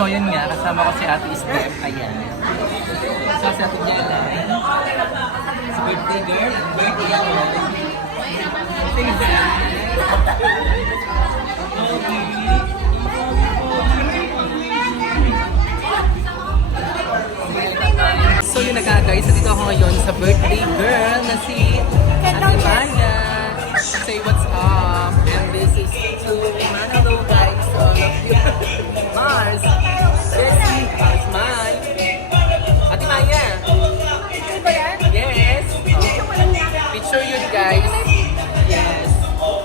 So yun nga, kasama ko si Ate Steph. Ayan. So si Ate Jella. Si birthday girl. Birthday girl. So yun na nga guys, dito ako ngayon sa birthday girl na si Ate Maya. Say what's up. And this is to Manalo guys. All of you. Mars. Jessie. Mars Mai. Ate Maya. Yes. Picture yun guys. Yes.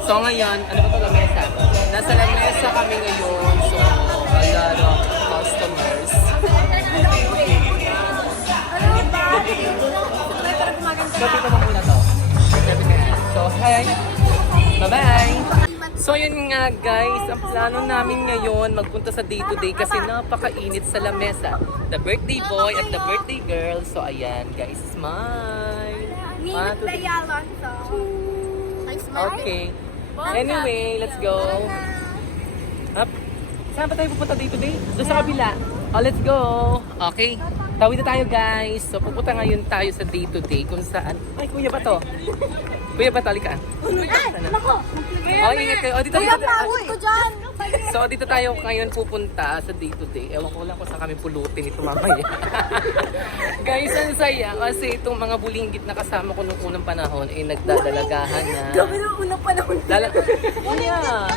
So ngayon, ano ba ito lamesa? Nasa lamesa kami ngayon. So, a lot of customers. Gabi ko muna to. So, hi! Bye-bye! So, yun nga guys. Ang plano namin ngayon, magpunta sa day-to-day kasi napakainit sa lamesa. The birthday boy at the birthday girl. So, ayan guys. Smile! Okay. Anyway, let's go. Up. Saan ba tayo pupunta day-to-day? Doon sa kabila. Oh, let's go! Okay. Tawid na tayo guys. So pupunta ngayon tayo sa day-to-day kung saan. Ay, kuya ba to? Kuya ba to? Halika. Oh, ingat kayo. Oh, dito. So dito tayo ngayon pupunta sa day-to-day. Ewan ko lang kung saan kami pulutin ito mamaya. Guys, ang saya kasi itong mga bulinggit na kasama ko nung unang panahon ay nagdadalagahan na. Gabi nung unang panahon. Yeah.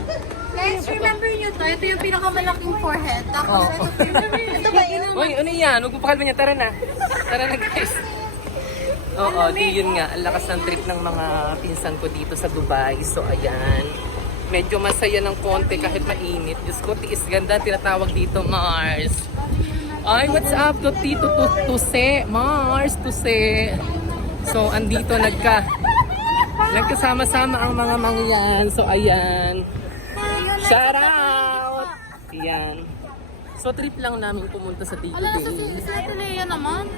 Guys, remember nyo to? Ito yung pinakamalaking forehead. Tapos ito ba yun? Uy, ano yan? Huwag mo pakalman niya. Tara na. Tara na guys. Oo, di yun nga. Ang lakas ng trip ng mga pinsan ko dito sa Dubai. So, ayan. Medyo masaya ng konti kahit mainit. Diyos ko, tiis ganda. Tinatawag dito, Mars. Ay, what's up to Tito Tuse? Mars, Tuse. So, andito nagkasama-sama ang mga mangyan. So, ayan. Shout out! Yan. So trip lang namin pumunta sa day-to-day. Leia naman.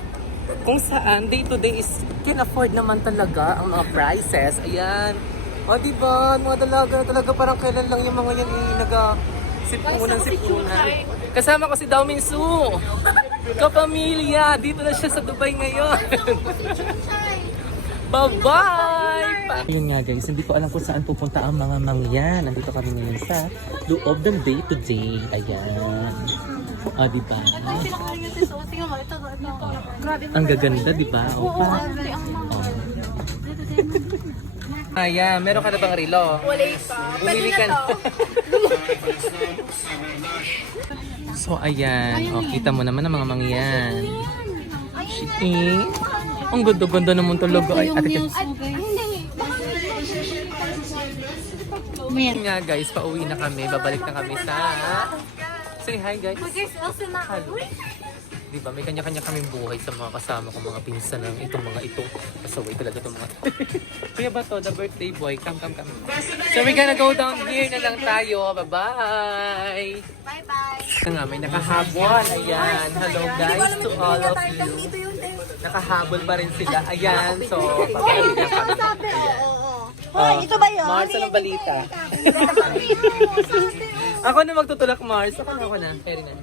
Kung saan day-to-day is can afford naman talaga ang mga prices. Ayan. O diba, mga dalaga talaga parang kailan lang yung mga yan sipunan. Kasama ko si Dao Minsu. Kapamilya. Dito na siya sa Dubai ngayon. Bye-bye! Ayun nga guys, hindi ko alam kung saan pupunta ang mga mangyan. Nandito kami ngayon sa loob ng day-to-day. Ayan. O, diba? Ang gaganda, diba? O, Ayan, meron ka na bang relo? Wala pa. Bumili ka na. So, ayan. O, kita mo naman ang mga mangyan. Ang ganda-ganda naman talaga. Ay, ate ka. Nga guys, pauwi na kami. Babalik na kami sa... Say hi guys. Hello. Diba, may kanya-kanya kaming buhay sa mga kasama ko, mga pinsan ng itong mga ito. Kasaway talaga itong mga... Kuya ba to, the birthday boy? Come. So we're gonna go down here na lang tayo. Bye-bye! Bye-bye! Ito nga, may nakahabol. Ayan. Hello guys to all of you. Nakahabol pa rin sila. Ayan. So, pabalik na kami. Ayan. Hoy, ito ba yun? Mars, anong balita? Ako na magtutulak, Mars. Ako na. Pwede na.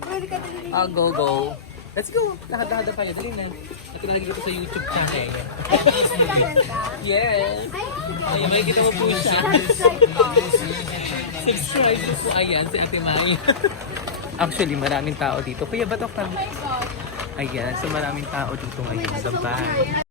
Go. Let's go. Lahad-lahad tayo. Dali na. Ito na nagigito sa YouTube channel. Yes. Ay, makikita mo po siya. Subscribe po. Ayan, si Ate Mai. Actually, maraming tao dito. Kuya, batok ka. Ayan, so maraming tao dito ngayon. Bye-bye.